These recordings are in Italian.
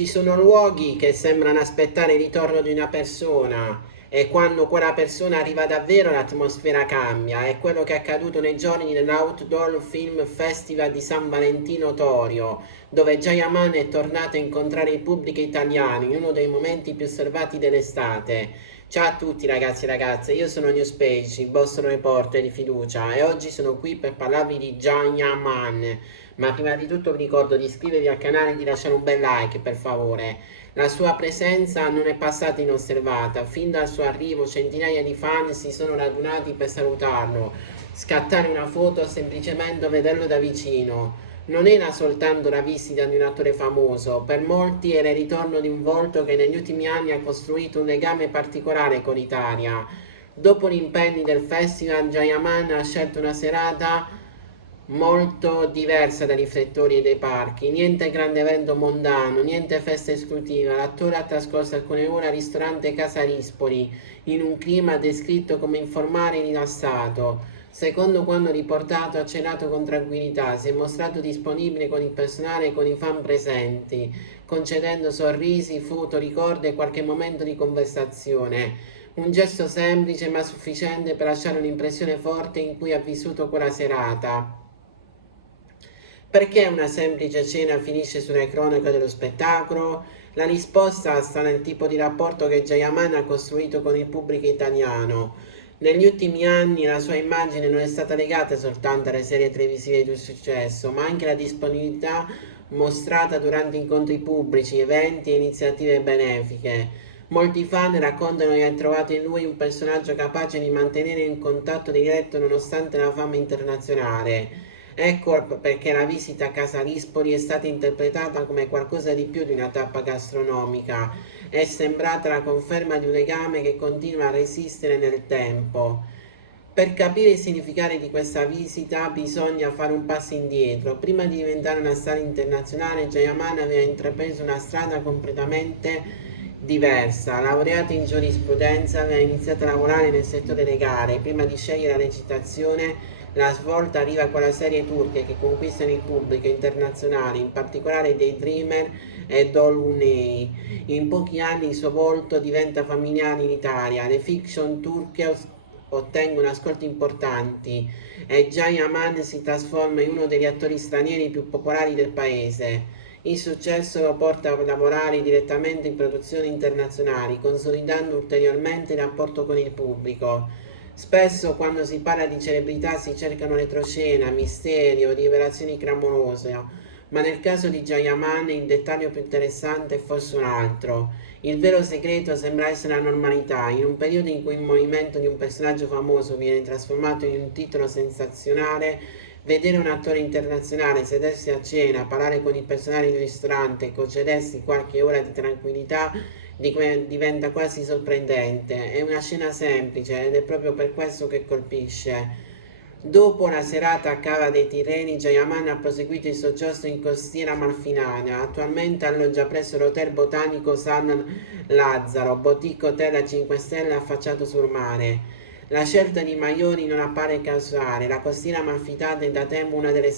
Ci sono luoghi che sembrano aspettare il ritorno di una persona e quando quella persona arriva davvero l'atmosfera cambia. È quello che è accaduto nei giorni dell'Outdoor Film Festival di San Valentino Torio, dove Jayaman è tornato a incontrare il pubblico italiano in uno dei momenti più osservati dell'estate. Ciao a tutti ragazzi e ragazze, io sono Newspage, il vostro reporter di fiducia e oggi sono qui per parlarvi di Jayaman. Ma prima di tutto vi ricordo di iscrivervi al canale e di lasciare un bel like per favore. La sua presenza non è passata inosservata, fin dal suo arrivo centinaia di fan si sono radunati per salutarlo, scattare una foto o semplicemente vederlo da vicino. Non era soltanto la visita di un attore famoso, per molti era il ritorno di un volto che negli ultimi anni ha costruito un legame particolare con l'Italia. Dopo gli impegni del festival, Jayaman ha scelto una serata molto diversa dai riflettori e dai parchi, niente grande evento mondano, niente festa esclusiva. L'attore ha trascorso alcune ore al ristorante Casa Rispoli, in un clima descritto come informale e rilassato. Secondo quanto riportato, ha cenato con tranquillità, si è mostrato disponibile con il personale e con i fan presenti, concedendo sorrisi, foto, ricordi e qualche momento di conversazione. Un gesto semplice ma sufficiente per lasciare un'impressione forte in cui ha vissuto quella serata. Perché una semplice cena finisce sulle cronache dello spettacolo? La risposta sta nel tipo di rapporto che Jayaman ha costruito con il pubblico italiano. Negli ultimi anni la sua immagine non è stata legata soltanto alle serie televisive di successo, ma anche alla disponibilità mostrata durante incontri pubblici, eventi e iniziative benefiche. Molti fan raccontano di aver trovato in lui un personaggio capace di mantenere in contatto diretto nonostante la fama internazionale. Ecco perché la visita a Casa Rispoli è stata interpretata come qualcosa di più di una tappa gastronomica. È sembrata la conferma di un legame che continua a resistere nel tempo. Per capire il significato di questa visita bisogna fare un passo indietro. Prima di diventare una star internazionale, Jayaman aveva intrapreso una strada completamente diversa. Laureata in giurisprudenza, aveva iniziato a lavorare nel settore legale. Prima di scegliere la recitazione, la svolta arriva con le serie turche che conquistano il pubblico internazionale, in particolare Daydreamer e Dolunay. In pochi anni il suo volto diventa familiare in Italia, le fiction turche ottengono ascolti importanti e Jayaman si trasforma in uno degli attori stranieri più popolari del paese. Il successo lo porta a lavorare direttamente in produzioni internazionali, consolidando ulteriormente il rapporto con il pubblico. Spesso quando si parla di celebrità si cercano retroscena, misteri o rivelazioni clamorose, ma nel caso di Jayaman il dettaglio più interessante è forse un altro. Il vero segreto sembra essere la normalità. In un periodo in cui il movimento di un personaggio famoso viene trasformato in un titolo sensazionale, vedere un attore internazionale sedersi a cena, parlare con il personale di un ristorante e concedersi qualche ora di tranquillità diventa quasi sorprendente. È una scena semplice ed è proprio per questo che colpisce. Dopo la serata a Cava dei Tirreni, Jayaman ha proseguito il soggiorno in costiera amalfitana. Attualmente alloggia presso l'Hotel Botanico San Lazzaro, boutique hotel a 5 stelle affacciato sul mare. La scelta di Maiori non appare casuale, la costiera amalfitana è da tempo una delle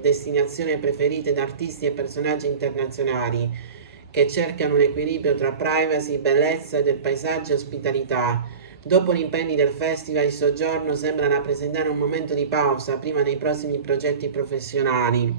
destinazioni preferite da artisti e personaggi internazionali che cercano un equilibrio tra privacy, bellezza del paesaggio e ospitalità. Dopo gli impegni del festival, il soggiorno sembra rappresentare un momento di pausa prima dei prossimi progetti professionali.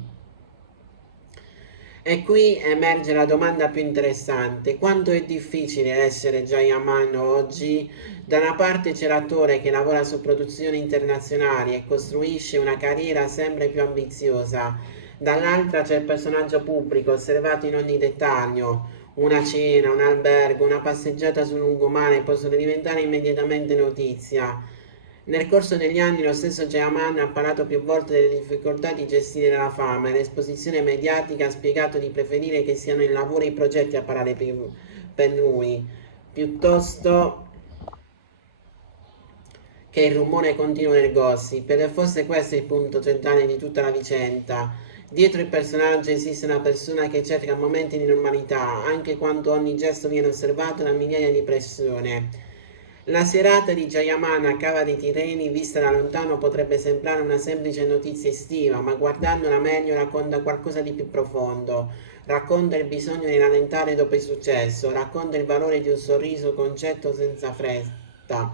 E qui emerge la domanda più interessante: quanto è difficile essere Jayaman oggi? Da una parte c'è l'attore che lavora su produzioni internazionali e costruisce una carriera sempre più ambiziosa, dall'altra c'è il personaggio pubblico osservato in ogni dettaglio. Una cena, un albergo, una passeggiata sul lungomare possono diventare immediatamente notizia. Nel corso degli anni lo stesso Jayaman ha parlato più volte delle difficoltà di gestire la fama e l'esposizione mediatica ha spiegato di preferire che siano il lavoro e i progetti a parlare per lui, piuttosto che il rumore continuo del gossip. Ed è forse questo il punto centrale di tutta la vicenda. Dietro il personaggio esiste una persona che cerca momenti di normalità, anche quando ogni gesto viene osservato da migliaia di persone. La serata di Jayaman a Cava dei Tirreni, vista da lontano, potrebbe sembrare una semplice notizia estiva, ma guardandola meglio racconta qualcosa di più profondo. racconta il bisogno di rallentare dopo il successo, racconta il valore di un sorriso concetto senza fretta,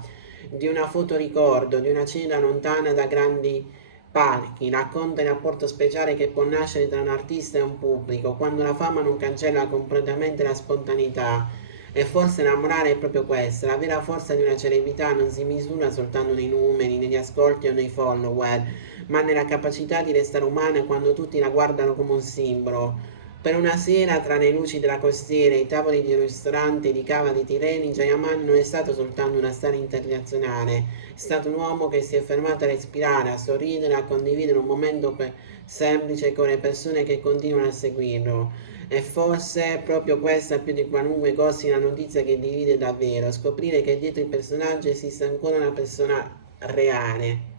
di una foto ricordo, di una cena lontana da grandi palchi, racconta il rapporto speciale che può nascere tra un artista e un pubblico, quando la fama non cancella completamente la spontaneità. E forse innamorare è proprio questo, la vera forza di una celebrità non si misura soltanto nei numeri, negli ascolti o nei follower, ma nella capacità di restare umana quando tutti la guardano come un simbolo. Per una sera, tra le luci della costiera e i tavoli di un ristorante di Cava di Tirreni, Jayaman non è stato soltanto una star internazionale, è stato un uomo che si è fermato a respirare, a sorridere, a condividere un momento semplice con le persone che continuano a seguirlo. E forse proprio questa, più di qualunque cosa, è la notizia che divide davvero, scoprire che dietro il personaggio esiste ancora una persona reale.